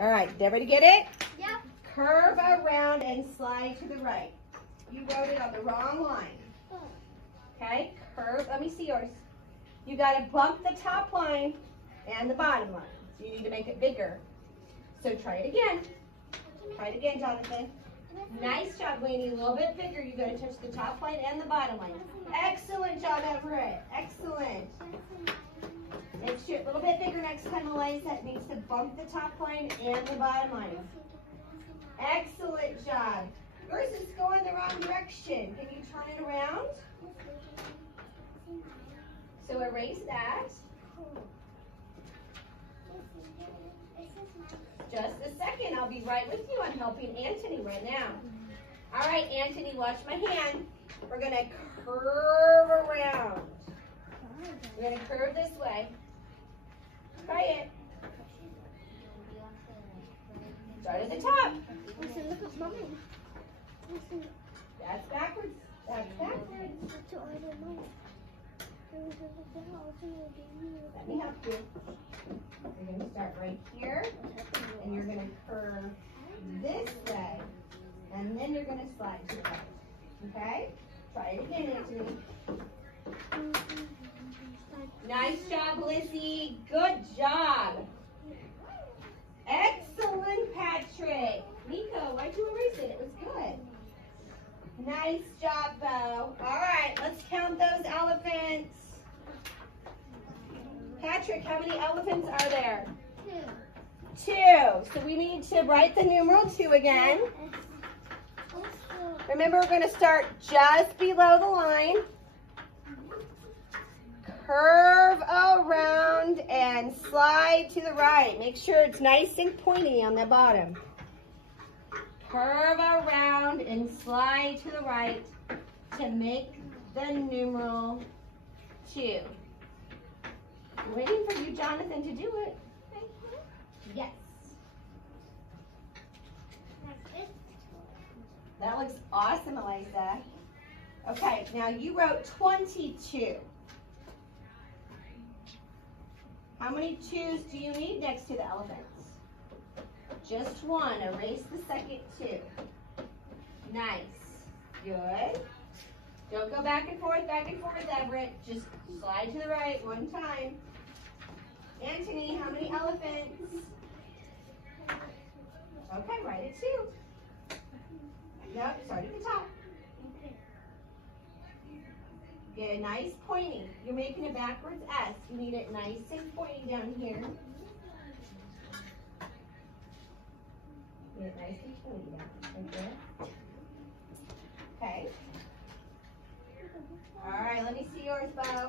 All right, everybody get it? Yep. Curve around and slide to the right. You wrote it on the wrong line. Okay, curve, let me see yours. You gotta bump the top line and the bottom line. So you need to make it bigger. So try it again. Try it again, Jonathan. Nice job, Lainey. A little bit bigger. You gotta touch the top line and the bottom line. Excellent job, Everett. Excellent. Make sure a little bit bigger next time, Eliza. It needs to bump the top line and the bottom line. Excellent job. Yours is going the wrong direction. Can you turn it around? So erase that. Just a second. I'll be right with you. I'm helping Anthony right now. All right, Anthony, watch my hand. We're going to curve around. We're going to curve this way. Try it. Start at the top. Look at mommy. That's backwards. That's backwards. Let me help you. You're going to start right here, and you're going to curve this way, and then you're going to slide to the right. Okay? Try it again, Anthony. Nice job, Lizzie. Good job. Excellent, Patrick. Nico, why'd you erase it? It was good. Nice job, Bo. All right, let's count those elephants. Patrick, how many elephants are there? 2. So we need to write the numeral 2 again. Remember, we're going to start just below the line. Curve around and slide to the right. Make sure it's nice and pointy on the bottom. Curve around and slide to the right to make the numeral 2. I'm waiting for you, Jonathan, to do it. Yes. That looks awesome, Eliza. Okay, now you wrote 22. How many 2s do you need next to the elephants? Just 1. Erase the second 2. Nice. Good. Don't go back and forth, Everett. Just slide to the right 1 time. Anthony, how many elephants? Okay, write it 2. Nope, start at the top. Get a nice pointy. You're making a backwards S. You need it nice and pointy down here. Get it nice and pointy down right there. Okay. All right, let me see yours, Bo.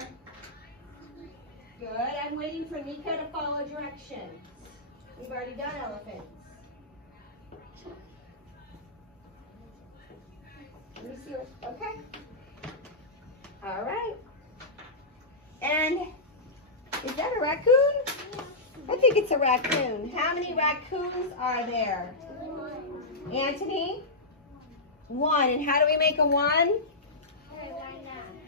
Good. I'm waiting for Nika to follow directions. We've already done elephants. Let me see yours. Okay. All right. And is that a raccoon? I think it's a raccoon. How many raccoons are there? 1. Anthony? 1. And how do we make a 1?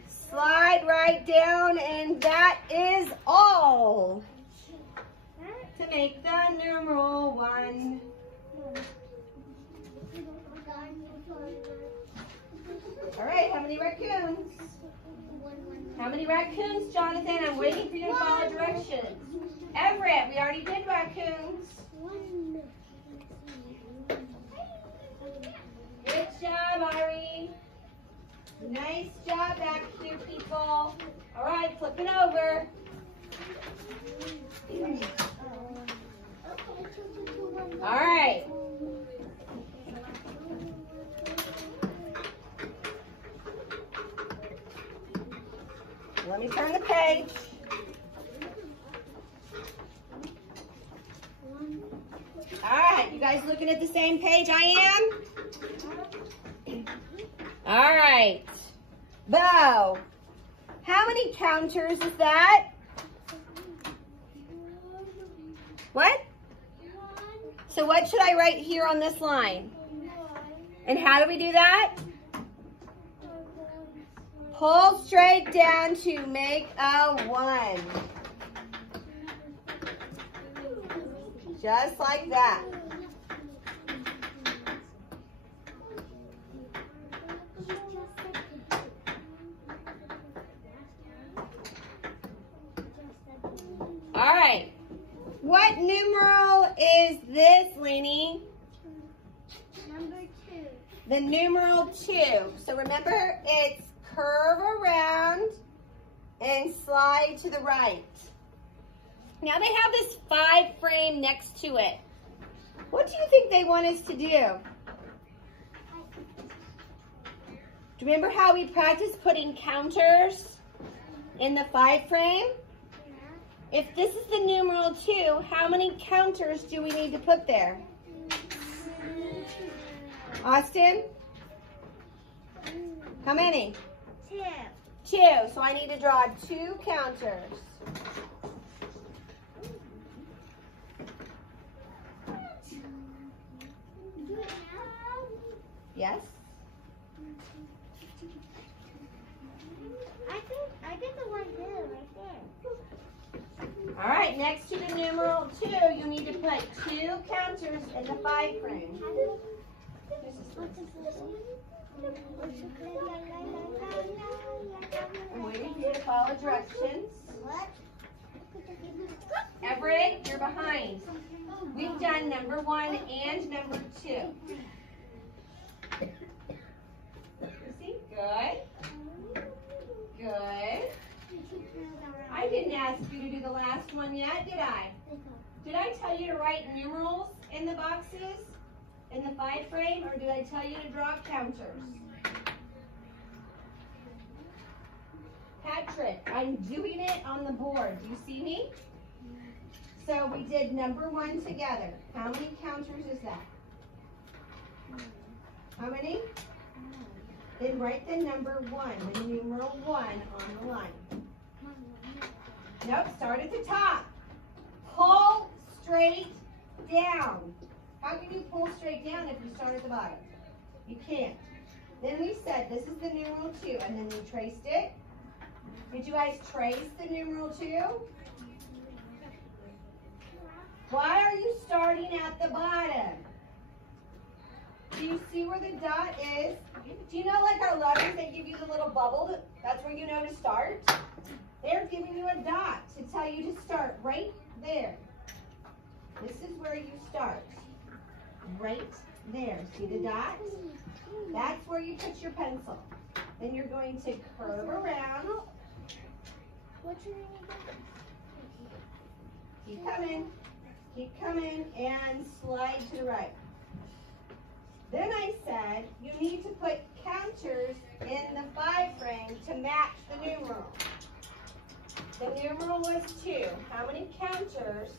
Slide right down, and that is all. To make the numeral 1. All right, how many raccoons? How many raccoons, Jonathan? I'm waiting for you to follow directions. Everett, we already did raccoons. Good job, Ari. Nice job back here, people. All right, flip it over. All right. Let me turn the page. All right, you guys looking at the same page I am? All right. Bo, how many counters is that? What? So what should I write here on this line? And how do we do that? Pull straight down to make a 1. Just like that. All right. What numeral is this, Lenny? Number 2. The numeral 2. So remember, it's curve around and slide to the right. Now they have this 5 frame next to it. What do you think they want us to do? Do you remember how we practiced putting counters in the 5 frame? If this is the numeral 2, how many counters do we need to put there? Austin? How many? 2. 2. So I need to draw 2 counters. Yes? I think the one there, right there. All right, next to the numeral 2, you need to put 2 counters in the 5 frame. I'm waiting for you to follow directions. Everett, you're behind. We've done number 1 and number 2. See? Good. Good. I didn't ask you to do the last one yet, did I? Did I tell you to write numerals in the boxes in the 5 frame, or did I tell you to draw counters? Patrick, I'm doing it on the board. Do you see me? So we did number 1 together. How many counters is that? How many? Then write the number 1, the numeral 1 on the line. Nope, start at the top. Pull straight down. How can you pull straight down if you start at the bottom? You can't. Then we said this is the numeral 2, and then we traced it. Did you guys trace the numeral 2? Why are you starting at the bottom? Do you see where the dot is? Do you know, like our letters, they give you the little bubble? That's where you know to start. They're giving you a dot to tell you to start right there. This is where you start. Right there. See the dot? That's where you put your pencil. Then you're going to curve around. What's your name again? Keep coming. Keep coming and slide to the right. Then I said you need to put counters in the 5 frame to match the numeral. The numeral was 2. How many counters,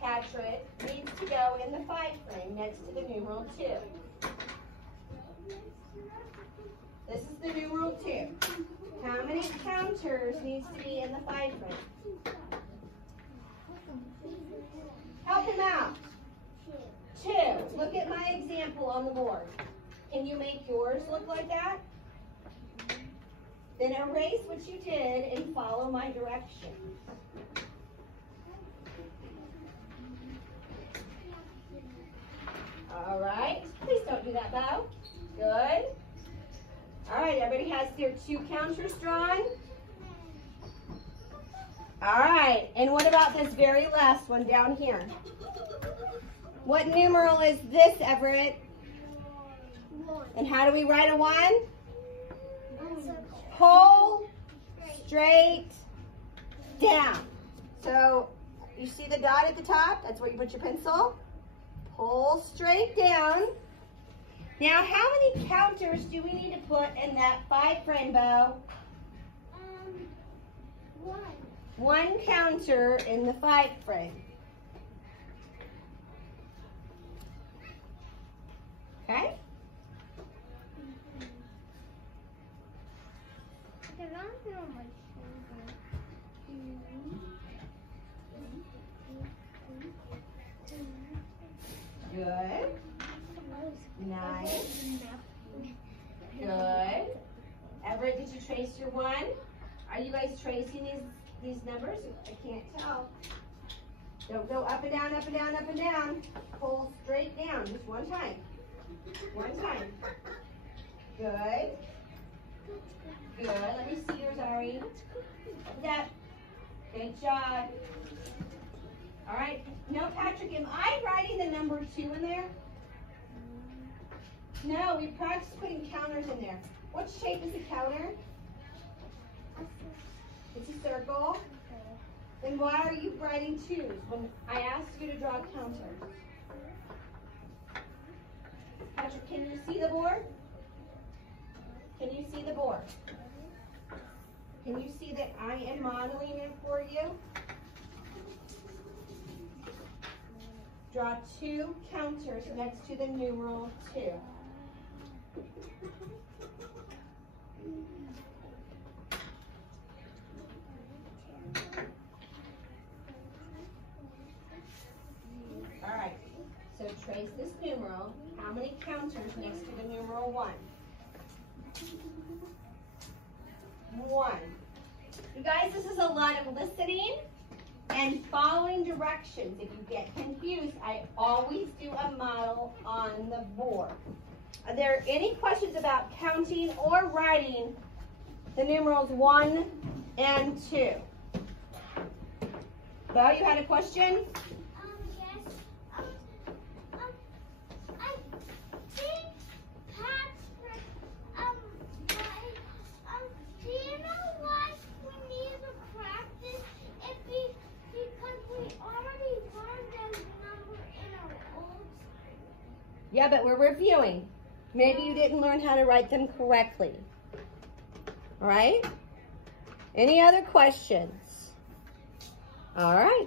Patrick, needs to go in the 5 frame next to the numeral 2? This is the numeral 2. How many counters needs to be in the 5 frame? Help him out. 2. Look at my example on the board. Can you make yours look like that? Then erase what you did and follow my directions. All right. Please don't do that, Bo. Good. All right, everybody has their 2 counters drawn? All right, and what about this very last one down here? What numeral is this, Everett? 1. And how do we write a 1? Pull straight down. So you see the dot at the top? That's where you put your pencil. Pull straight down. Now, how many counters do we need to put in that 5 frame, Bo? 1. 1 counter in the 5 frame. Okay? Good. Nice. Good. Everett, did you trace your 1? Are you guys tracing these numbers? I can't tell. Don't go up and down, up and down, up and down. Pull straight down, just one time. One time. Good. Good. Let me see yours, Ari. Up that. Good job. All right. Now, Patrick, am I writing the number 2 in there? No, we practiced putting counters in there. What shape is the counter? It's a circle. Then why are you writing 2s when I asked you to draw counters? Patrick, can you see the board? Can you see the board? Can you see that I am modeling it for you? Draw 2 counters next to the numeral 2. All right, so trace this numeral. How many counters next to the numeral 1? 1. You guys, this is a lot of listening and following directions. If you get confused, I always do a model on the board. Are there any questions about counting or writing the numerals 1 and 2? Bo, you had a question? Yes. I think Patrick, do you know why we need to practice it? Because we already learned that number in our old school. Yeah, but we're reviewing. Maybe you didn't learn how to write them correctly. All right? Any other questions? All right.